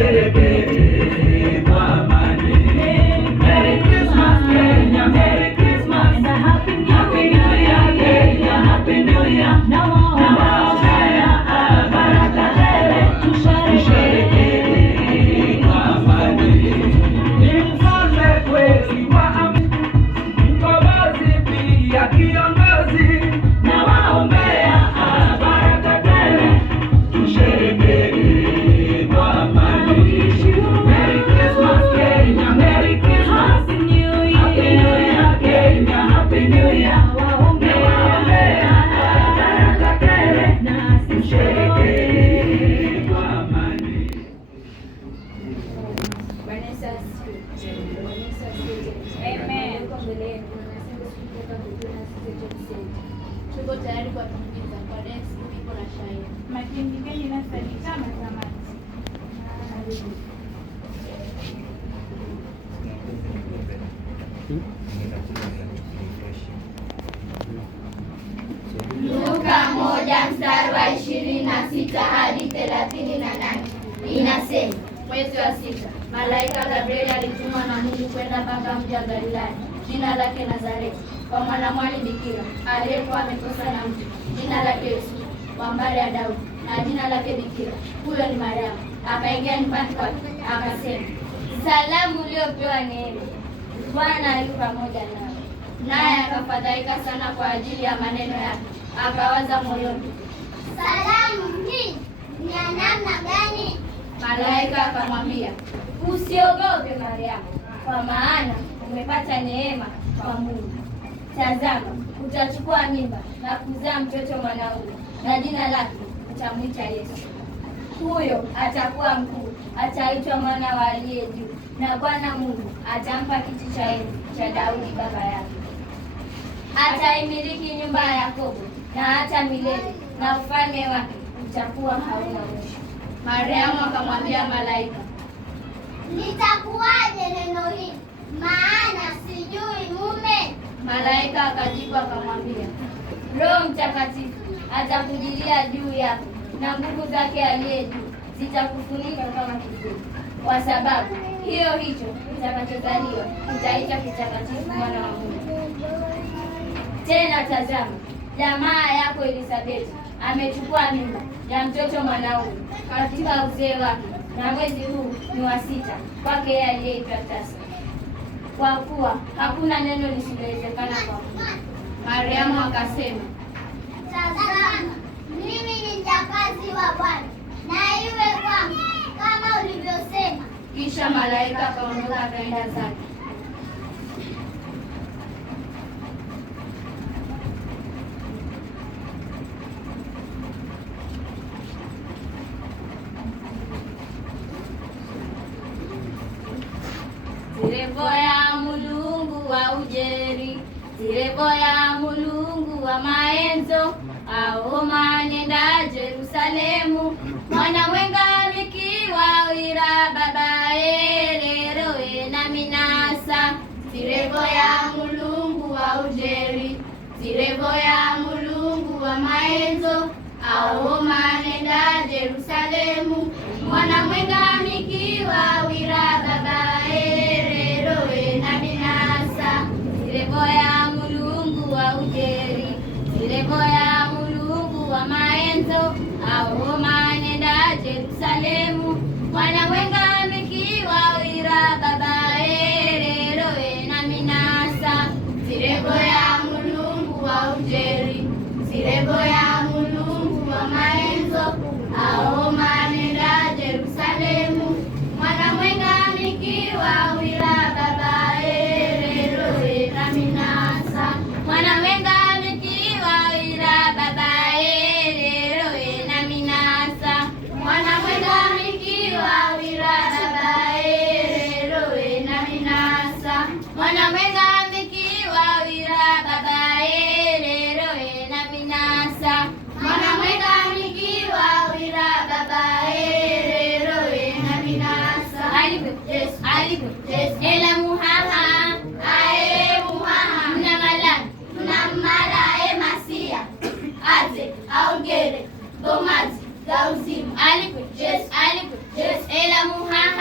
tusherehekee kwa amani. Merry Christmas Kenya, Merry Christmas and a Happy New Year Kenya, Happy New Year. Nawaombea baraka tele, tusherehekee kwa amani. Ni mfalme kweli wa amani, mkombozi pia kiongozi. Nawaombea baraka tele, tusherehekee kwa amani. Merry Christmas Kenya, Merry Christmas, Happy New Year Kenya, Happy New Year. Nawaombea baraka tele, tusherehekee kwa amani. Bwana Yesu asifiwe. Bwana Yesu asifiwe. Amen. Kwa mbele yetu tunasema kutoka mbinguni sisi tuko tayari kwa kutumika kwa dance ndipo na shairi. Makindikeni na salita matamati. Luka 1:26 hadi 38 inasema, mwezi wa 6 malaika Gabrieli alitumwa na Mungu kwenda mpaka mji wa Galilaya jina lake Nazareti, kwa mwanamwali bikira aliyekuwa amekosa na mtu jina lake Yesu wa mbari ya Daudi, na jina lake bikira huyo ni Mariamu. Akaingia nyumbani kwake akasema, salamu uliopewa neema, Bwana yu pamoja nawe. Naye akafadhaika sana kwa ajili ya maneno yake, akawaza moyoni, salamu hii ni ya namna gani? Malaika akamwambia, usiogope Mariamu, kwa maana umepata neema kwa Mungu. Tazama, utachukua mimba na kuzaa mtoto mwanaume, na jina lake utamwita Yesu. Huyo atakuwa mkuu, ataitwa mwana wa Aliye Juu, na Bwana Mungu atampa kiti cha enzi cha Daudi baba yake. Ataimiliki nyumba ya Yakobo na hata milele, na ufalme wake utakuwa hauna mwisho. Mariamu akamwambia malaika, litakuwaje neno hili, maana sijui mume? Malaika akajibu akamwambia, Roho Mtakatifu atakujilia juu yako, na nguvu zake Aliye Juu zitakufunika kama kivuli. Kwa sababu hiyo hicho kitakachozaliwa kitaitwa kitakatifu, mwana wa Mungu. Tena tazama, jamaa yako Elisabeti amechukua mimba ya mtoto mwanaume katika uzee wake, na mwezi huu ni wa 6 kwake yeye aliyeitwa tasa, kwa kuwa hakuna neno lisilowezekana kwa Mungu. Mariamu akasema, tazama, mimi ni mjakazi wa Bwana, na iwe kwangu kama ulivyosema. Kisha malaika akaondoka akaenda zake. Tirebo ya Mulungu wa ujeri, tirebo ya Mulungu wa maenzo, aoma nenda Jerusalemu, mwana mwenga mikiwa wira baba eleroe na minasa. Tirebo ya Mulungu wa ujeri, tirebo ya Mulungu wa maenzo, aoma nenda Jerusalemu, mwana mwenga mikiwa wira baba eleroe na minasa. Tirebo ya Mulungu wa ujeri, tirebo ya Mulungu wa maenzo, aoma nenda Jerusalemu, mwana mwenga mikiwa wira baba eleroe na minasa. Tirebo ya Mulungu wa ujeri, tirebo ya Mulungu wa maenzo, aoma nenda Jerusalemu, mwana mwenga mikiwa wira baba eleroe na minasa. Mwana mwenga mikiwa wira baba eleroe na minasa. Mwana mwenga mikiwa wira baba eleroe na minasa. Mwana mwenga mikiwa wira baba eleroe na minasa. Mwana mwenga mikiwa wira baba eleroe na minasa. Alipo Ela muha